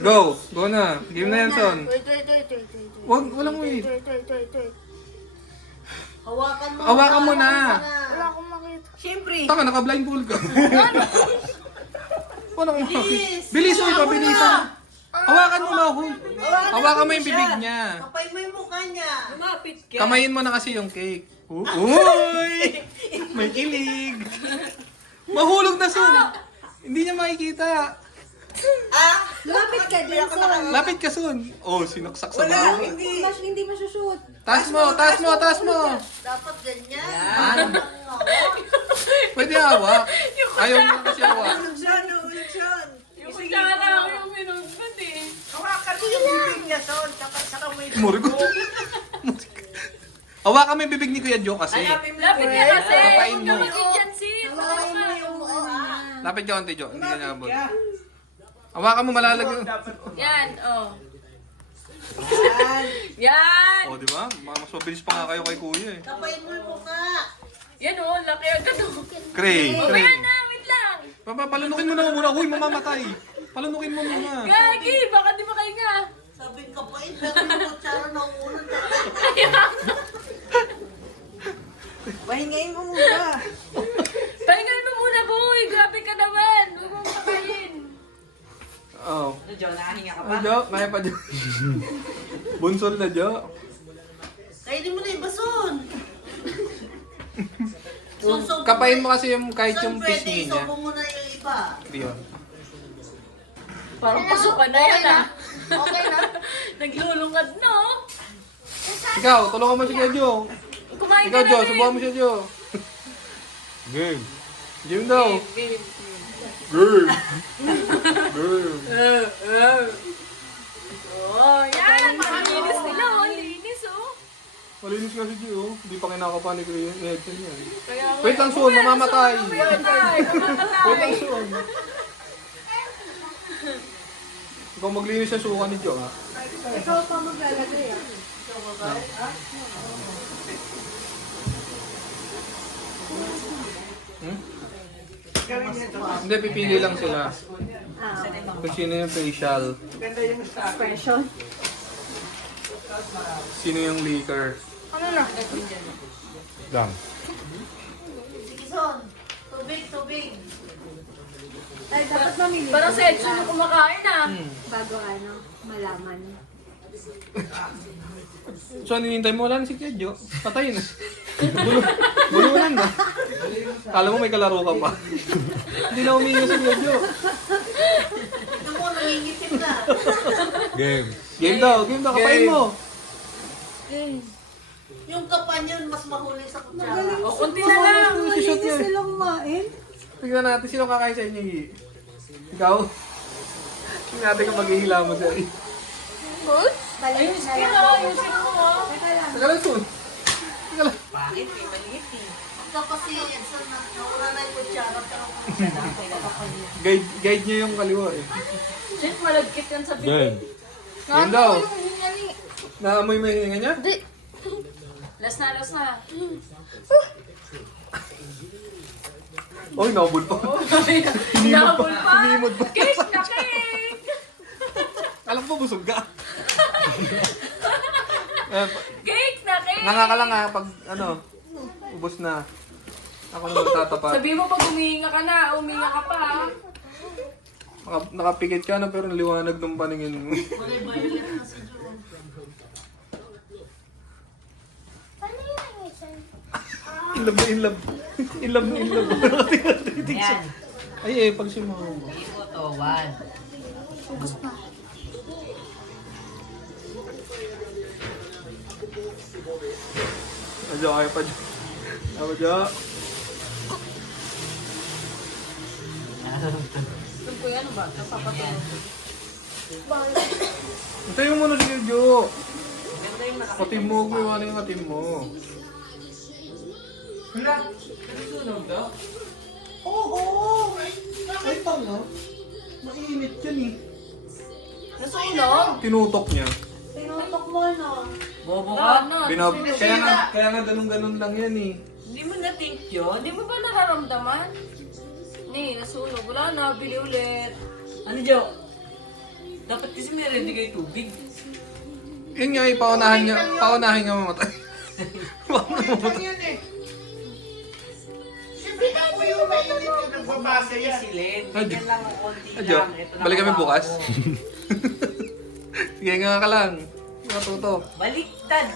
Go! Go na. Game na yan, Son. Wait. Walang wait. Wait. Hawakan mo. Hawakan mo na. Wala akong makita. Siyempre. Taka, naka-blindfold ka. Paano kung makita? Bilis mo, ipabilisan. Hawakan mo na, Huy. Hawakan mo yung bibig niya. Kapay mo yung mukha niya. Lumapit ka. Kamayin mo na kasi yung cake. Uy! May kilig. Mahulog na, Son. Hindi niya makikita. Lapit ka din, Son. Lapit ka, Son. Oh, sinaksak sa Wala, mga. hindi masushoot. Taas mo. Dapat ganyan. Pwede hawak. Ayaw mo kasi hawak. Ulog siya. Yung kutsara ko yung minugod eh. Hawakan mo yung bibig niya, Son. Saka mo yung Murigot. Hawakan mo yung bibig ni Kuya Joe kasi. Lapit ka kasi. Kapain Huwag mo. ka mag-Indian seat. Hawakan mo yung mukha. Lapit ka onti, Joe. Hindi ka nabot. Hawakan mo malalagyan. Yan, oh. Yan. Yan. Oh, di ba? Mas mabilis pa nga kayo kay Kuya eh. Kapay mo yung mukha. Yan oh, laki agad oh. Cray. Mamaya na, wait lang. Palunukin mo na muna. Huy, mamamatay. Palunukin mo muna. Gagi, baka di makahinga. Sabi kapay, pero yung kutsara na ulan. Pahingayin mo muna. Pahingan mo muna, boy. Grabe ka naman. Huwag mong pakain. Oh. Joe, nakahinga ka Ah, Joe, kaya pa Joe. Bunsol na, Joe. Kainin mo na yung bason. Kapain mo kasi yung kahit Son, yung pwede, pisngi niya. isobong mo na yung iba. Yun. Parang pasukan na yan ah. Okay na? Naglulungad no? Ikaw, tulungan mo si Kuya Joe. Kumain Ikaw, ka na Joe, rin. subukan mo siya, Joe. Game. Game daw. Game. Game. Game. Oh, yan. Malinis nila oh. Linis oh. Malinis nga si Joe, oh. Hindi pa kinakapan ni Kuya Edson yan. Kaya, Wait lang, Son, mamamatay. Mamamatay. Wait lang, Son. Ikaw maglinis sa suka ni Joe, ha? Ikaw pa maglalagay ah. Hmm? Hindi, pipili lang sila. Kung sino yung facial. Expression. Sino yung liquor. Ano na? Lang. Sige, Son. Tubig. Ay, dapat mamili. Parang sa Edson yung kumakain ah. Bago malaman. So, ninintay mo lang si Kuya Joe. Patay na. Bulunan na. Kala mo may kalaro ka pa. Hindi na umingo si Kuya Joe. Ito mo, nangingitim na. Game. Game daw. Kapain mo. Yung kapan yun, mas mahuli sa kutsara. O, kunti na lang. Shoot niya. Silang kumain. Tignan natin sino kakain sa inyo. Ikaw? Tingnan natin kung maghihila mo siya. Ayusin mo, ayusin mo oh. Teka lang, Son. Teka lang. Bakit? May maliit eh. Ito kasi, Edson, naura na yung kutsara, pero kutsara. Guide niyo yung kaliwa eh. Shit, malagkit yan sa bibig. Game daw. Naamoy mo yung hinga niya? Last na. Oy, nakabul pa. Nakabul pa. Hinimod pa. Cake na cake. Alam ko busog ka. Eh, Cake na cake. Nangaka lang ha, pag ubos na. Ako na magtatapat. Sabi mo pag umihinga ka na, umihinga ka pa ah. Nakapikit ka na pero naliwanag ng paningin mo. Violet na si Joe. In love na in love. In love na in love. Yan. Ay pag simaw mo. Ito to, one. Adyo kayo pa dyan. Ako dyan. Kuya, ano ba? Napapatulog. Antayin mo muna si Jo. Katim mo, kung ano yung katim mo. Wala. Nasunog daw? Oo. Ay, tanga. Mainit yan eh. Nasunog? Tinutok niya. Tinutok mo, no? Bobo ka na. Kaya nga ganun-ganun lang yan eh. Hindi mo na-think yun? Hindi mo ba nararamdaman? Ni, nasunog. Wala na, bili ulit. Ano, Joe? Dapat kasi may ready kayo tubig. Yun nga, paunahin nga mamatay. Paunahin mamatay. Yan eh. Siyempre ako yung mainit yung nagbabasa yan. Si Len, Adyo. ganyan lang ang konti Adyo, lang. Ito na balik kami kawa bukas. ko. Sige nga ka lang. Matuto. Baliktad.